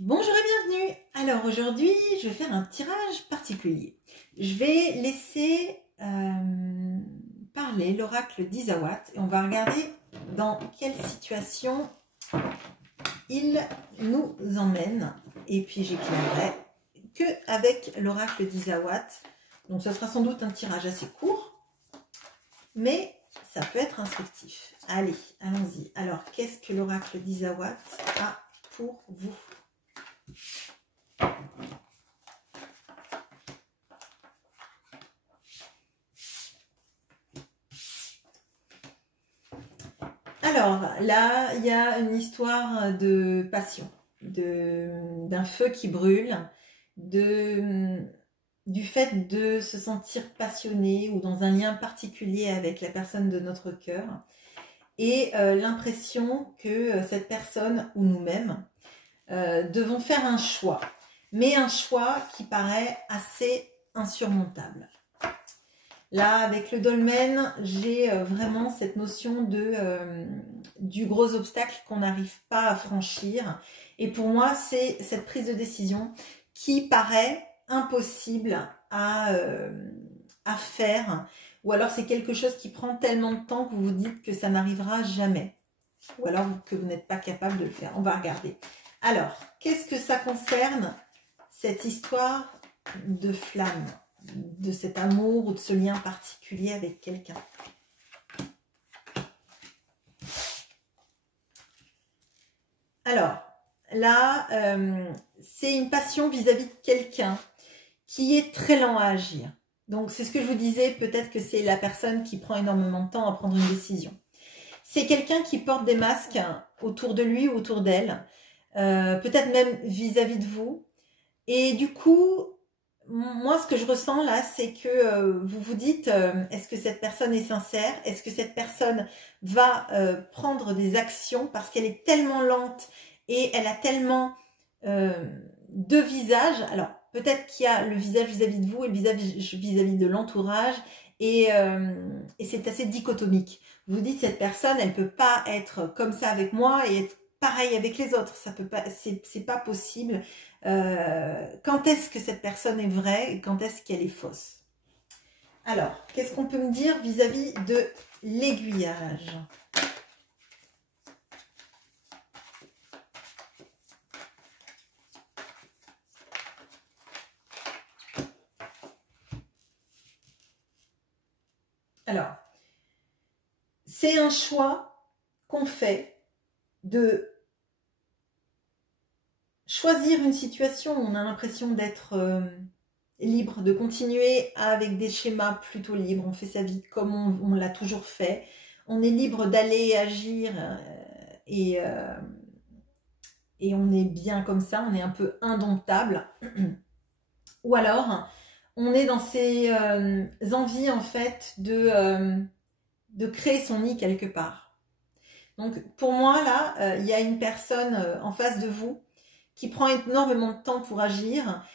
Bonjour et bienvenue. Alors aujourd'hui, je vais faire un tirage particulier. Je vais laisser parler l'oracle d'Isawat et on va regarder dans quelle situation il nous emmène. Et puis j'éclairerai que avec l'oracle d'Isawat. Donc ce sera sans doute un tirage assez court, mais ça peut être instructif. Allez, allons-y. Alors, qu'est-ce que l'oracle d'Isawat a pour vous ? Alors là, il y a une histoire de passion, d'un feu qui brûle, du fait de se sentir passionné ou dans un lien particulier avec la personne de notre cœur et l'impression que cette personne ou nous-mêmes devons faire un choix, mais un choix qui paraît assez insurmontable. Là, avec le dolmen, j'ai vraiment cette notion du gros obstacle qu'on n'arrive pas à franchir. Et pour moi, c'est cette prise de décision qui paraît impossible à faire. Ou alors c'est quelque chose qui prend tellement de temps que vous vous dites que ça n'arrivera jamais. Ou alors que vous n'êtes pas capable de le faire. On va regarder. Alors, qu'est-ce que ça concerne, cette histoire de flamme ? De cet amour ou de ce lien particulier avec quelqu'un. Alors, là, c'est une passion vis-à-vis de quelqu'un qui est très lent à agir. Donc, c'est ce que je vous disais, peut-être que c'est la personne qui prend énormément de temps à prendre une décision. C'est quelqu'un qui porte des masques autour de lui ou autour d'elle, peut-être même vis-à-vis de vous. Et du coup, moi, ce que je ressens là, c'est que vous vous dites, est-ce que cette personne est sincère? Est-ce que cette personne va prendre des actions parce qu'elle est tellement lente et elle a tellement de visages? Alors, peut-être qu'il y a le visage vis-à-vis de vous et le visage vis-à-vis de l'entourage et c'est assez dichotomique. Vous dites, cette personne, elle peut pas être comme ça avec moi et être pareil avec les autres. Ça peut pas, c'est pas possible. Quand est-ce que cette personne est vraie et quand est-ce qu'elle est fausse? Alors, qu'est-ce qu'on peut me dire vis-à-vis de l'aiguillage? Alors, c'est un choix qu'on fait de choisir une situation où on a l'impression d'être libre, de continuer avec des schémas plutôt libres. On fait sa vie comme on l'a toujours fait. On est libre d'aller agir et on est bien comme ça. On est un peu indomptable. Ou alors, on est dans ces envies en fait de créer son nid quelque part. Donc pour moi là, il y a une personne en face de vous qui prend énormément de temps pour agir,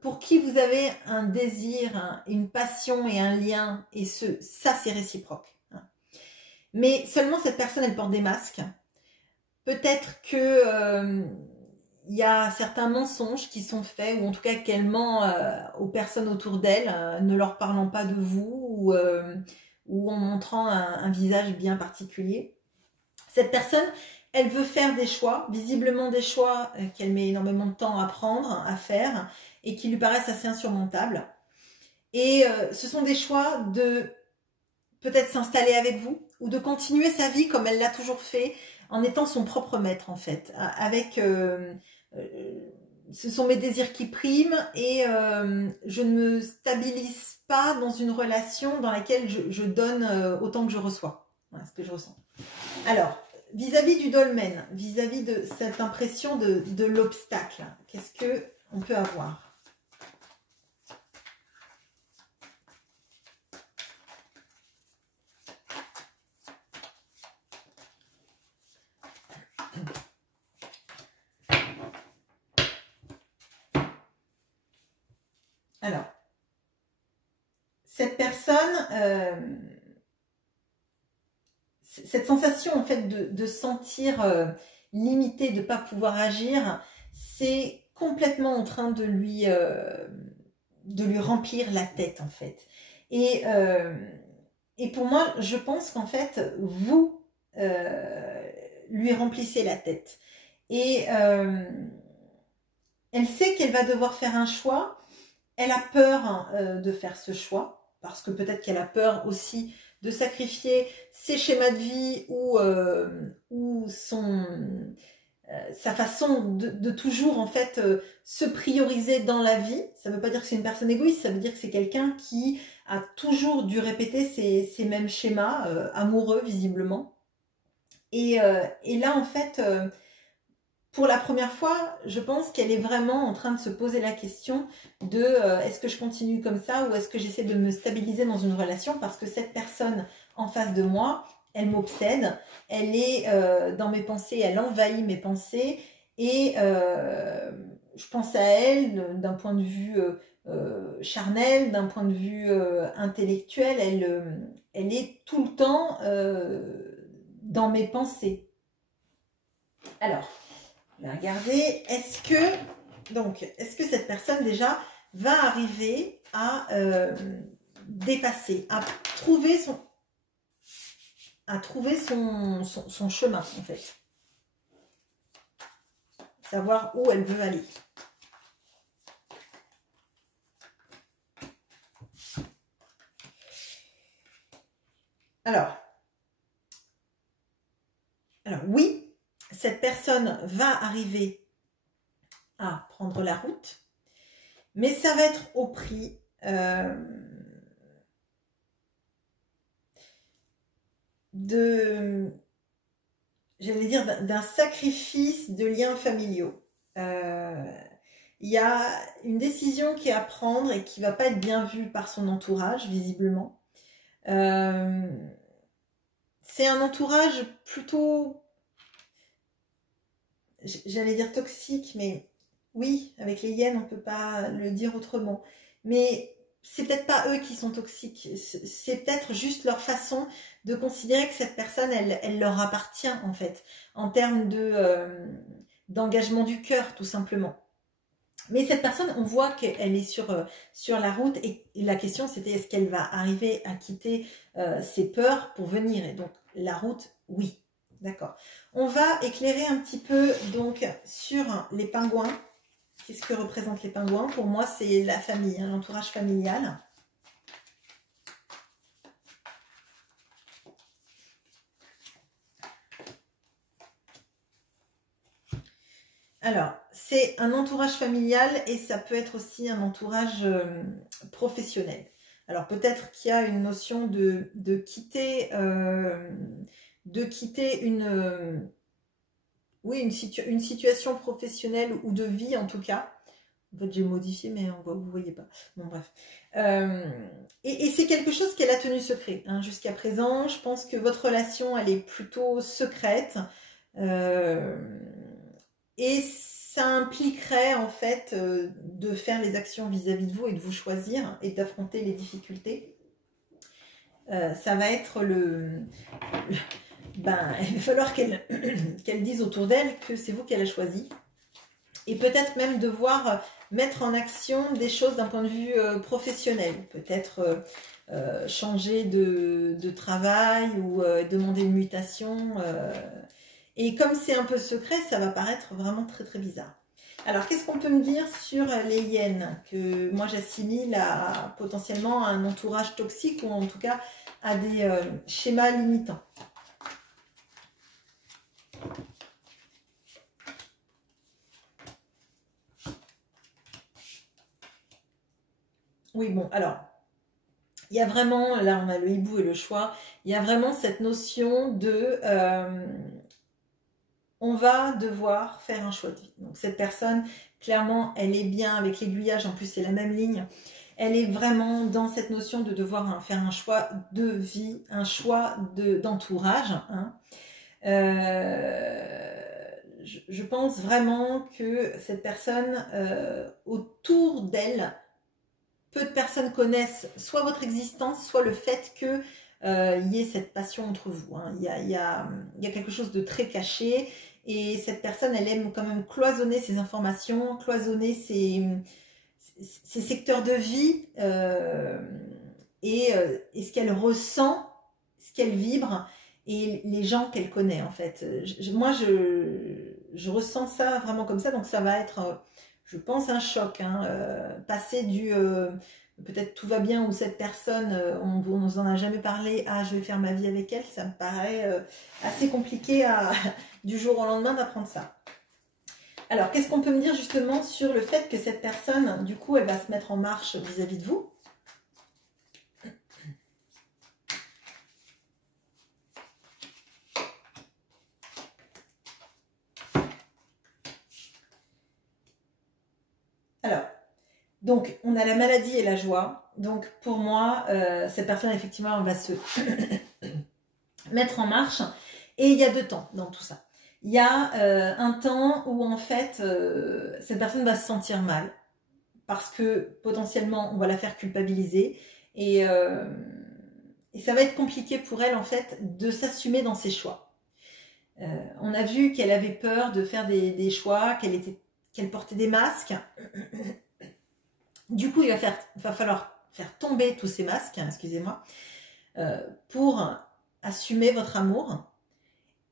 pour qui vous avez un désir, une passion et un lien, et ça c'est réciproque. Mais seulement cette personne, elle porte des masques. Peut-être que il y a certains mensonges qui sont faits, ou en tout cas qu'elle ment aux personnes autour d'elle, ne leur parlant pas de vous, ou en montrant un visage bien particulier. Cette personne, elle veut faire des choix, visiblement des choix qu'elle met énormément de temps à prendre, à faire, et qui lui paraissent assez insurmontables. Et ce sont des choix de peut-être s'installer avec vous, ou de continuer sa vie comme elle l'a toujours fait, en étant son propre maître en fait, avec... ce sont mes désirs qui priment et je ne me stabilise pas dans une relation dans laquelle je donne autant que je reçois. Voilà ce que je ressens. Alors, vis-à-vis du dolmen, vis-à-vis de cette impression de l'obstacle, qu'est-ce qu'on peut avoir ? Alors, cette personne, cette sensation en fait de sentir limité, de ne pas pouvoir agir, c'est complètement en train de lui remplir la tête en fait. Et pour moi, je pense qu'en fait, vous lui remplissez la tête. Et elle sait qu'elle va devoir faire un choix. Elle a peur de faire ce choix, parce que peut-être qu'elle a peur aussi de sacrifier ses schémas de vie ou sa façon de toujours en fait se prioriser dans la vie. Ça ne veut pas dire que c'est une personne égoïste, ça veut dire que c'est quelqu'un qui a toujours dû répéter ces mêmes schémas amoureux visiblement. Et là en fait, pour la première fois, je pense qu'elle est vraiment en train de se poser la question de est-ce que je continue comme ça ou est-ce que j'essaie de me stabiliser dans une relation, parce que cette personne en face de moi, elle m'obsède, elle est dans mes pensées, elle envahit mes pensées et je pense à elle d'un point de vue charnel, d'un point de vue intellectuel, elle est tout le temps dans mes pensées. Alors, regardez, est-ce que cette personne déjà va arriver à dépasser, à trouver son chemin en fait, savoir où elle veut aller. Alors oui, cette personne va arriver à prendre la route, mais ça va être au prix j'allais dire, d'un sacrifice de liens familiaux. Il y a une décision qui est à prendre et qui ne va pas être bien vue par son entourage, visiblement. C'est un entourage plutôt, j'allais dire toxique, mais oui, avec les hyènes, on ne peut pas le dire autrement. Mais c'est peut-être pas eux qui sont toxiques, c'est peut-être juste leur façon de considérer que cette personne, elle leur appartient en fait, en termes d'engagement du cœur, tout simplement. Mais cette personne, on voit qu'elle est sur la route et la question c'était est-ce qu'elle va arriver à quitter ses peurs pour venir, et donc la route, oui. D'accord. On va éclairer un petit peu donc sur les pingouins. Qu'est-ce que représentent les pingouins? Pour moi, c'est la famille, hein, l'entourage familial. Alors, c'est un entourage familial et ça peut être aussi un entourage professionnel. Alors, peut-être qu'il y a une notion de quitter une situation professionnelle ou de vie en tout cas. En fait, j'ai modifié, mais vous ne voyez pas. Bon, bref. Et c'est quelque chose qu'elle a tenu secret hein, jusqu'à présent. Je pense que votre relation, elle est plutôt secrète. Et ça impliquerait en fait de faire les actions vis-à-vis de vous et de vous choisir et d'affronter les difficultés. Ça va être il va falloir qu'elle dise autour d'elle que c'est vous qu'elle a choisi. Et peut-être même devoir mettre en action des choses d'un point de vue professionnel. Peut-être changer de travail ou demander une mutation. Et comme c'est un peu secret, ça va paraître vraiment très très bizarre. Alors, qu'est-ce qu'on peut me dire sur les hyènes? Que moi j'assimile potentiellement à un entourage toxique ou en tout cas à des schémas limitants. Oui, bon, alors, il y a vraiment, là on a le hibou et le choix, il y a vraiment cette notion de on va devoir faire un choix de vie. Donc cette personne, clairement, elle est bien avec l'aiguillage, en plus c'est la même ligne, elle est vraiment dans cette notion de devoir faire un choix de vie, un choix d'entourage. Hein. Je pense vraiment que cette personne, autour d'elle, peu de personnes connaissent soit votre existence, soit le fait que y ait cette passion entre vous. Hein. Il y a quelque chose de très caché et cette personne, elle aime quand même cloisonner ses informations, cloisonner ses secteurs de vie et ce qu'elle ressent, ce qu'elle vibre et les gens qu'elle connaît en fait. Moi, je ressens ça vraiment comme ça, donc ça va être, je pense, un choc. Hein, passer du peut-être tout va bien ou cette personne, on nous en a jamais parlé, ah je vais faire ma vie avec elle, ça me paraît assez compliqué du jour au lendemain d'apprendre ça. Alors, qu'est-ce qu'on peut me dire justement sur le fait que cette personne, du coup, elle va se mettre en marche vis-à-vis de vous? Alors, donc, on a la maladie et la joie. Donc, pour moi, cette personne, effectivement, elle va se mettre en marche. Et il y a deux temps dans tout ça. Il y a un temps où, en fait, cette personne va se sentir mal. Parce que, potentiellement, on va la faire culpabiliser. Et ça va être compliqué pour elle, en fait, de s'assumer dans ses choix. On a vu qu'elle avait peur de faire des choix, qu'elle portait des masques. Du coup, il va falloir faire tomber tous ces masques, hein, excusez-moi, pour assumer votre amour.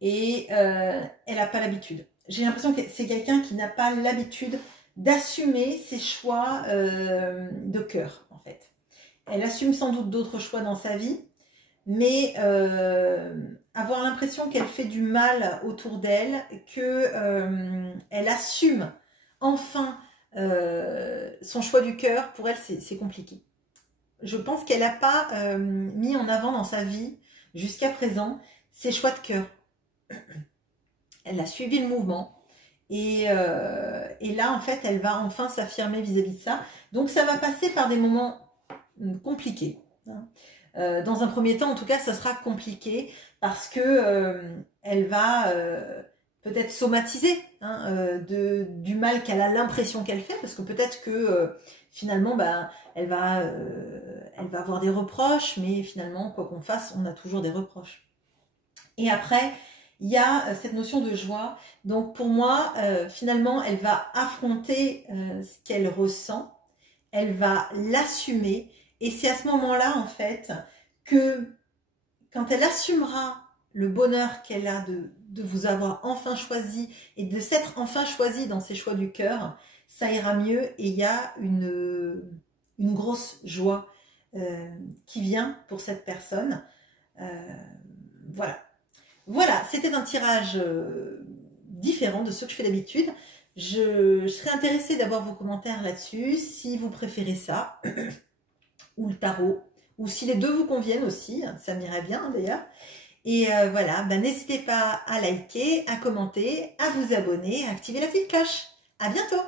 Et elle n'a pas l'habitude. J'ai l'impression que c'est quelqu'un qui n'a pas l'habitude d'assumer ses choix de cœur, en fait. Elle assume sans doute d'autres choix dans sa vie, mais avoir l'impression qu'elle fait du mal autour d'elle, qu'elle assume enfin son choix du cœur, pour elle, c'est compliqué. Je pense qu'elle n'a pas mis en avant dans sa vie, jusqu'à présent, ses choix de cœur. Elle a suivi le mouvement et là, en fait, elle va enfin s'affirmer vis-à-vis de ça. Donc, ça va passer par des moments compliqués. Dans un premier temps, en tout cas, ça sera compliqué parce que elle va peut-être somatiser du mal qu'elle a l'impression qu'elle fait, parce que peut-être que finalement, elle va avoir des reproches, mais finalement, quoi qu'on fasse, on a toujours des reproches. Et après, il y a cette notion de joie. Donc pour moi, finalement, elle va affronter ce qu'elle ressent, elle va l'assumer, et c'est à ce moment-là, en fait, que quand elle assumera le bonheur qu'elle a de vous avoir enfin choisi, et de s'être enfin choisie dans ses choix du cœur, ça ira mieux, et il y a une grosse joie qui vient pour cette personne. Voilà. Voilà, c'était un tirage différent de ce que je fais d'habitude. Je serais intéressée d'avoir vos commentaires là-dessus, si vous préférez ça, ou le tarot, ou si les deux vous conviennent aussi, ça m'irait bien d'ailleurs. Et voilà, n'hésitez pas à liker, à commenter, à vous abonner, à activer la petite cloche. À bientôt!